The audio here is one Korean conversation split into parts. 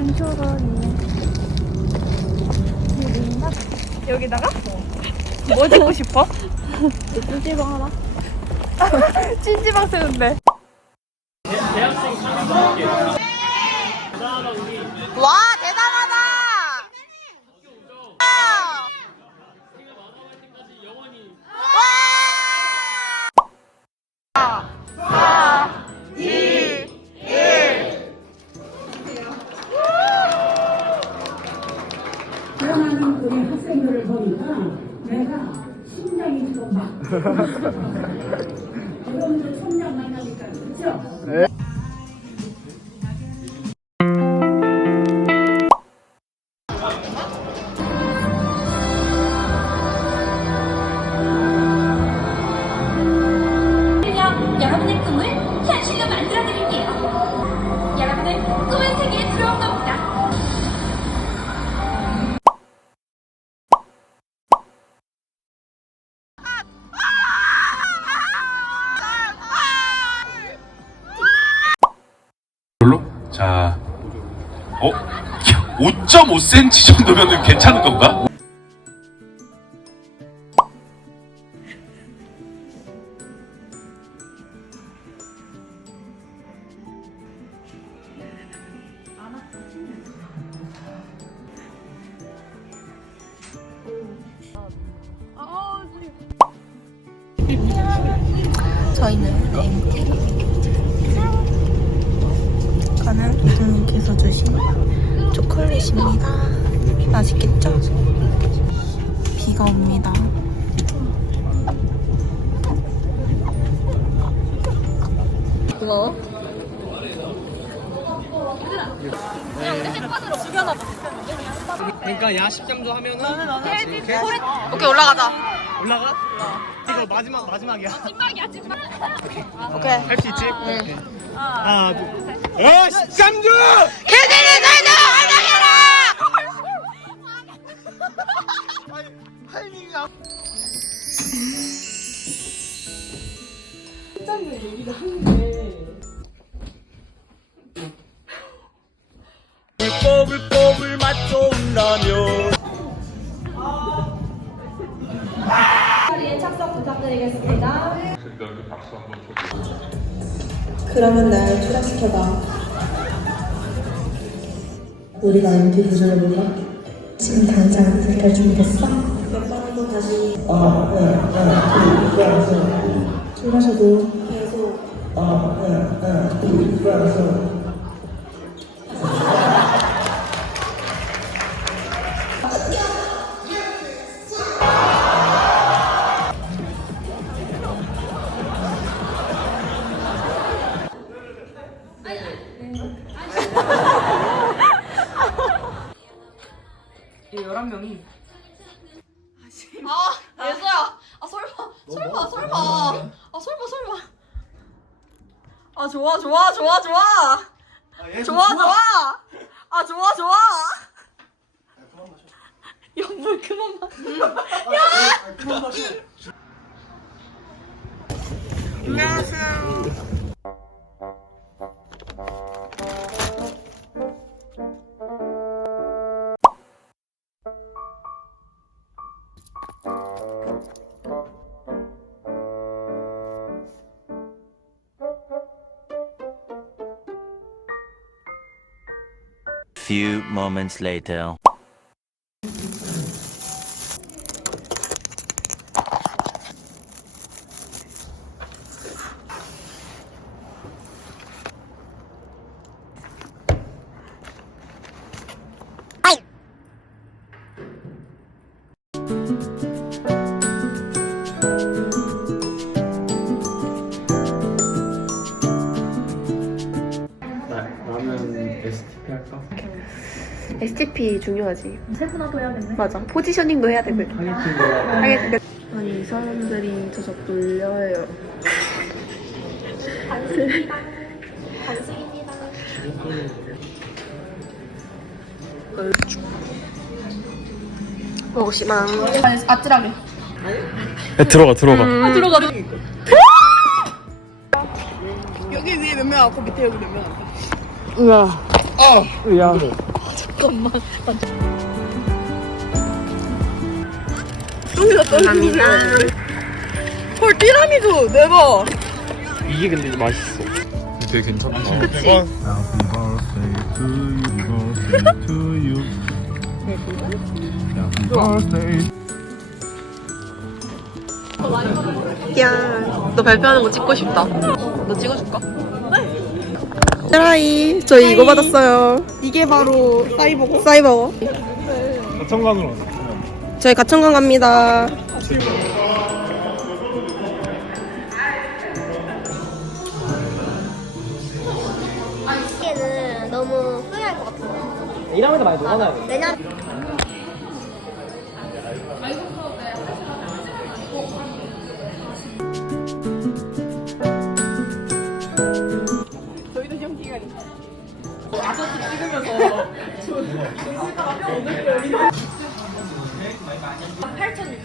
왼쪽은 여기다가 뭐 찍고 싶어? 찜질방 하나? 찜질방 쓰는데 와 지금 막 여러분들 총장 만나니까 그렇죠? 그 5.5cm 정도면 괜찮은 건가? 저희는 MT 이거는 부모님께서 주신 초콜릿입니다 맛있겠죠? 비가 옵니다 고마워 그러니까 야식 정도 하면은 오케이 올라가자 올라가? 이거 마지막 마지막이야. 오케이 할 수 있지? 오케이. 하나, 둘. 어, 13주! 개들이 살자 뽀글뽀글 맛 좋은 라면. 그러면 날 추락시켜봐. 우리가 MT 도전해볼까? 지금 당장 들킬 준비됐어? 몇 번도 다시 어, 네, 네, 네, 술 마셔도 계속 어, 네, 네, 네, 아 설마 설마. 설마 아 설마 설마. 아 좋아 좋아 좋아 좋아. 좋아 좋아. 아. 좋아 좋아. 야뭘 그만 마. 안녕하세요 Few moments later. STP 중요하지. 세분화도 해야겠네. 맞아. 포지셔닝도 해야 되거든. 하겠네. 아니, 이 사람들이 저저 놀려요. 먹으시망. 아찔하게 들어가 들어가. 아 들어가 여기 위에 몇 명 왔고 밑에 여기 몇명 왔고 으야. 잠깐만. 여기다 감사합니다. 헐 티라미수 대박. 이게 근데 맛있어. 되게 괜찮다. 그치? 야, 너 발표하는 거 찍고 싶다. 너 찍어줄까? 트라이, 저희 이거 받았어요. 이게 바로 사이버거. 사이버거. 가천관으로 왔어. 저희 가천강 갑니다. 이게는 너무 후회할 것 같아요. 일하면서 많이 놀아놔요. 왜냐?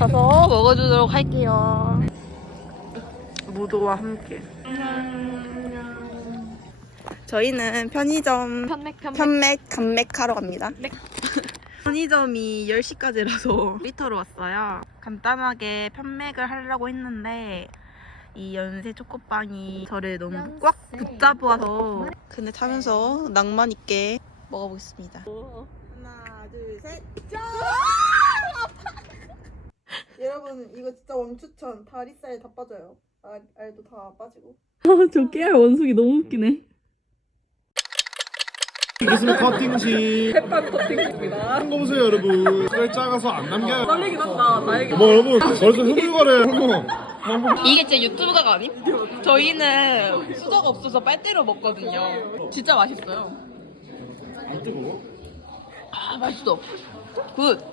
가서 먹어주도록 할게요. 무도와 함께. 저희는 편의점 편맥 편맥. 편맥 간맥하러 갑니다. 편의점이 10시까지라서 리터로 왔어요. 간단하게 편맥을 하려고 했는데 이 연세 초코빵이 저를 너무 꽉 붙잡아서 근데 타면서 낭만 있게 먹어보겠습니다. 하나, 둘, 셋. 짠! 여러분 이거 진짜 왕추천. 다리살 다 빠져요. 알, 알도 다 빠지고. 저 깨알 원숭이 너무 웃기네. 무슨 커팅식. 햇반 커팅식입니다. 한거 보세요, 여러분. 왜 작아서 안 남겨요? 떨리긴 한다. 다행이다. 뭐, 여러분. 벌써 흐물거려요. 이게 제 유튜브가 아님? 저희는 수저가 없어서 빨대로 먹거든요. 진짜 맛있어요. 아 맛있어. 굿.